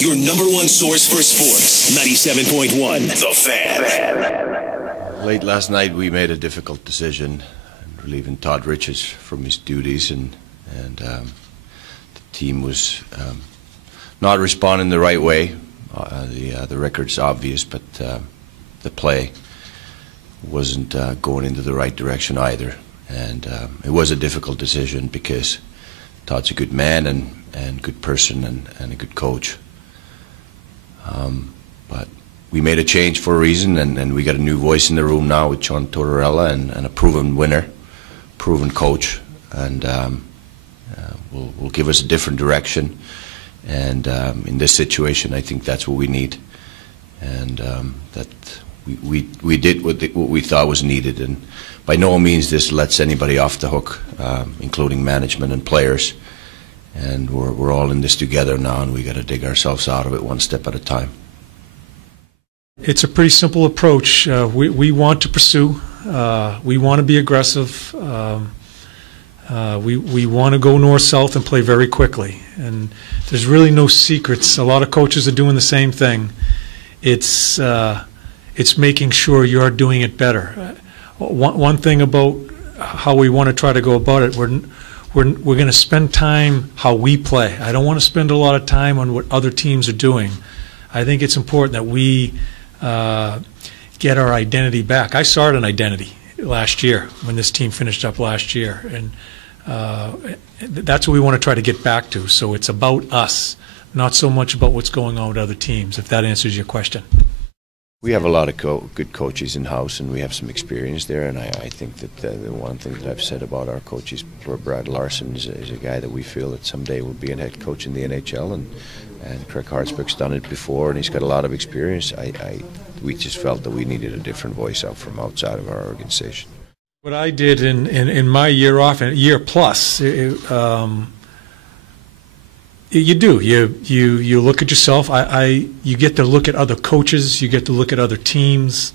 your number one source for sports. 97.1 The Fan. Late last night, we made a difficult decision, relieving Todd Richards from his duties, and the team was not responding the right way. The record's obvious, but the play wasn't going into the right direction either. And it was a difficult decision because Todd's a good man and good person and a good coach. But we made a change for a reason, and we got a new voice in the room now with John Tortorella and a proven winner, proven coach, and will give us a different direction. And in this situation, I think that's what we need, and that we did what we thought was needed. And by no means this lets anybody off the hook, including management and players. And we're all in this together now, and we got to dig ourselves out of it one step at a time. It's a pretty simple approach. We want to pursue. We want to be aggressive. We want to go north-south and play very quickly. And there's really no secrets. A lot of coaches are doing the same thing. It's making sure you're doing it better. One thing about how we want to try to go about it, we're going to spend time how we play. I don't want to spend a lot of time on what other teams are doing. I think it's important that we get our identity back. I started an identity last year when this team finished up last year, and that's what we want to try to get back to. So it's about us, not so much about what's going on with other teams, if that answers your question. We have a lot of good coaches in-house, and we have some experience there, and I think that the one thing that I've said about our coaches, Brad Larson, is a guy that we feel that someday will be a head coach in the NHL, and Craig Hartsburg's done it before, and he's got a lot of experience. We just felt that we needed a different voice out from outside of our organization. What I did in my year off, and year plus, you do. You look at yourself. You get to look at other coaches. You get to look at other teams.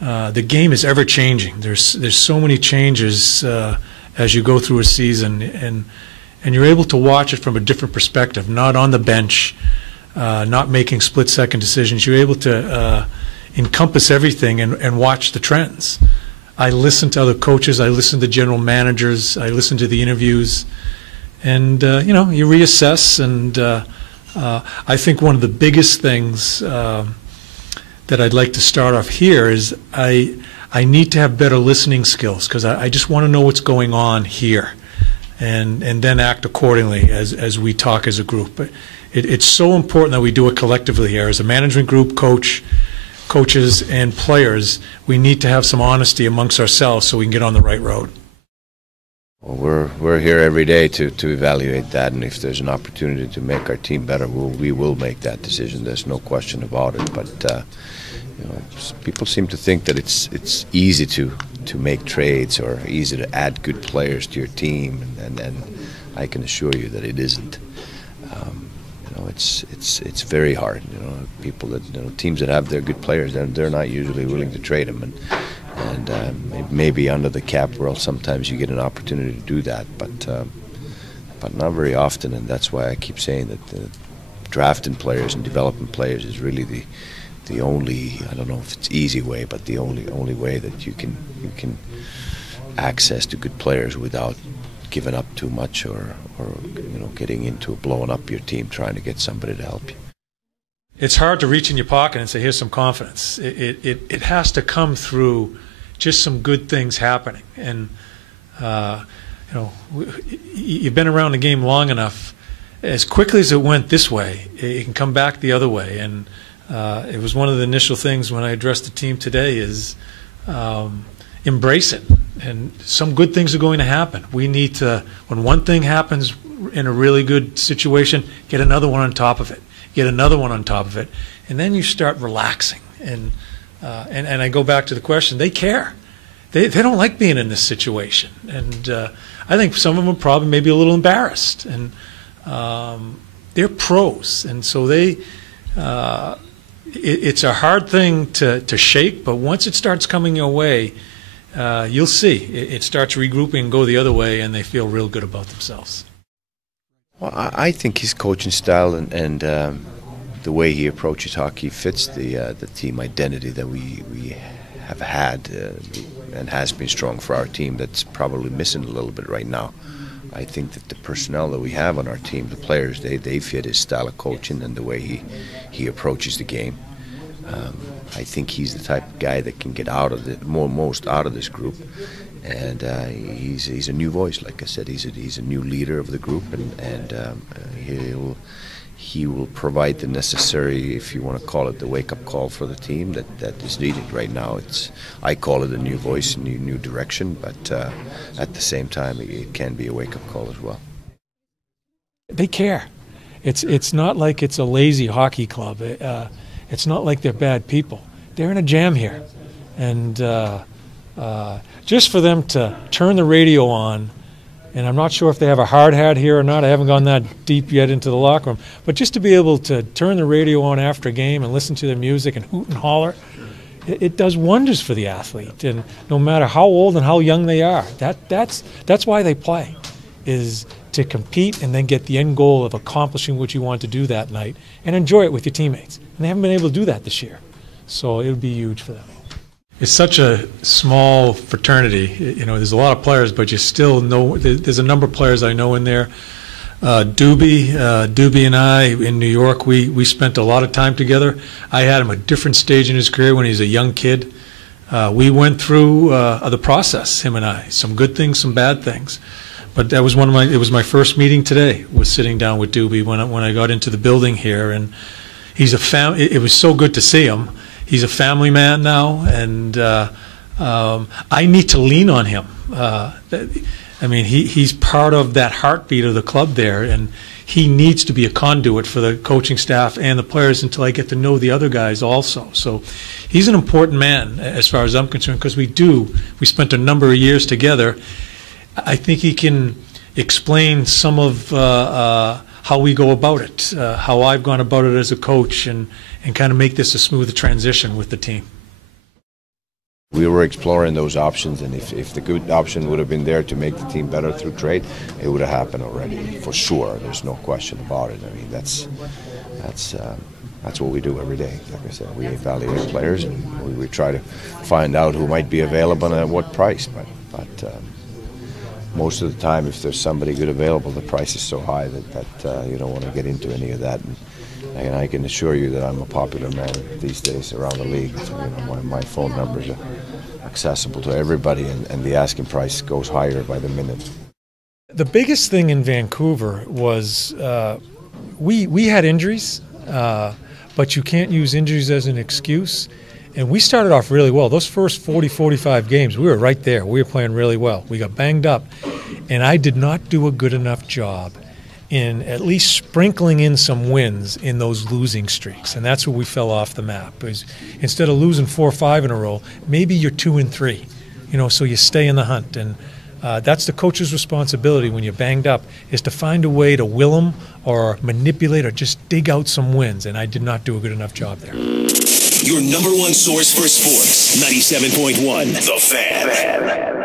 The game is ever changing. There's so many changes as you go through a season, and you're able to watch it from a different perspective. Not on the bench, not making split-second decisions. You're able to encompass everything and watch the trends. I listen to other coaches. I listen to general managers. I listen to the interviews. And, you reassess, and I think one of the biggest things that I'd like to start off here is I need to have better listening skills, because I just want to know what's going on here and then act accordingly as we talk as a group. But it's so important that we do it collectively here. As a management group, coaches, and players, we need to have some honesty amongst ourselves so we can get on the right road. Well, we're here every day to evaluate that, and if there's an opportunity to make our team better, we will make that decision. There's no question about it. But people seem to think that it's easy to make trades or easy to add good players to your team, and I can assure you that it isn't. It's very hard. People that teams that have their good players, they're not usually willing to trade them, and maybe under the cap world sometimes you get an opportunity to do that, but not very often. And that's why I keep saying that drafting players and developing players is really the only, I don't know if it's easy way, but the only way that you can access to good players without giving up too much or getting into blowing up your team trying to get somebody to help you. It's hard to reach in your pocket and say, here's some confidence. It has to come through just some good things happening. And, you've been around the game long enough. As quickly as it went this way, it can come back the other way. And it was one of the initial things when I addressed the team today is embrace it. And some good things are going to happen. We need to, when one thing happens in a really good situation, get another one on top of it. Get another one on top of it, and then you start relaxing. And I go back to the question: they care. They don't like being in this situation, and I think some of them are probably maybe a little embarrassed. And they're pros, and so it's a hard thing to shake. But once it starts coming your way, you'll see it starts regrouping and go the other way, and they feel real good about themselves. Well, I think his coaching style and the way he approaches hockey fits the team identity that we have had and has been strong for our team. That's probably missing a little bit right now. I think that the personnel that we have on our team, the players, they fit his style of coaching and the way he approaches the game. I think he's the type of guy that can get out of the most out of this group, and he's a new voice. Like I said, he's a new leader of the group, and he will provide the necessary, if you want to call it, the wake-up call for the team that is needed right now. I call it a new voice, a new direction, but at the same time, it can be a wake-up call as well. They care. It's not like it's a lazy hockey club. It's not like they're bad people. They're in a jam here, and just for them to turn the radio on. And I'm not sure if they have a hard hat here or not. I haven't gone that deep yet into the locker room. But just to be able to turn the radio on after a game and listen to their music and hoot and holler, it does wonders for the athlete. And no matter how old and how young they are, that's why they play, is to compete and then get the end goal of accomplishing what you want to do that night and enjoy it with your teammates. And they haven't been able to do that this year. So it would be huge for them. It's such a small fraternity. You know, there's a lot of players, but you still know there's a number of players I know in there. Doobie and I in New York, we spent a lot of time together. I had him at a different stage in his career when he was a young kid. We went through the process, him and I, some good things, some bad things. But that was it was my first meeting today, was sitting down with Doobie when I got into the building here, and he's it was so good to see him. He's a family man now, and I need to lean on him. I mean, he's part of that heartbeat of the club there, and he needs to be a conduit for the coaching staff and the players until I get to know the other guys also. So he's an important man as far as I'm concerned, because we spent a number of years together. I think he can explain some of how we go about it, how I've gone about it as a coach, and kind of make this a smoother transition with the team. We were exploring those options, and if the good option would have been there to make the team better through trade, it would have happened already, for sure. There's no question about it. I mean, that's what we do every day. Like I said, we evaluate players, and we try to find out who might be available and at what price. But most of the time, if there's somebody good available, the price is so high that you don't want to get into any of that. And I can assure you that I'm a popular man these days around the league. You know, my phone numbers are accessible to everybody, and the asking price goes higher by the minute. The biggest thing in Vancouver was we had injuries, but you can't use injuries as an excuse. And we started off really well. Those first 40, 45 games, we were right there. We were playing really well. We got banged up, and I did not do a good enough job in at least sprinkling in some wins in those losing streaks. And that's where we fell off the map. Is instead of losing 4 or 5 in a row, maybe you're 2 and 3, so you stay in the hunt. And that's the coach's responsibility when you're banged up, is to find a way to will them or manipulate or just dig out some wins. And I did not do a good enough job there. Your number one source for sports, 97.1 The Fan.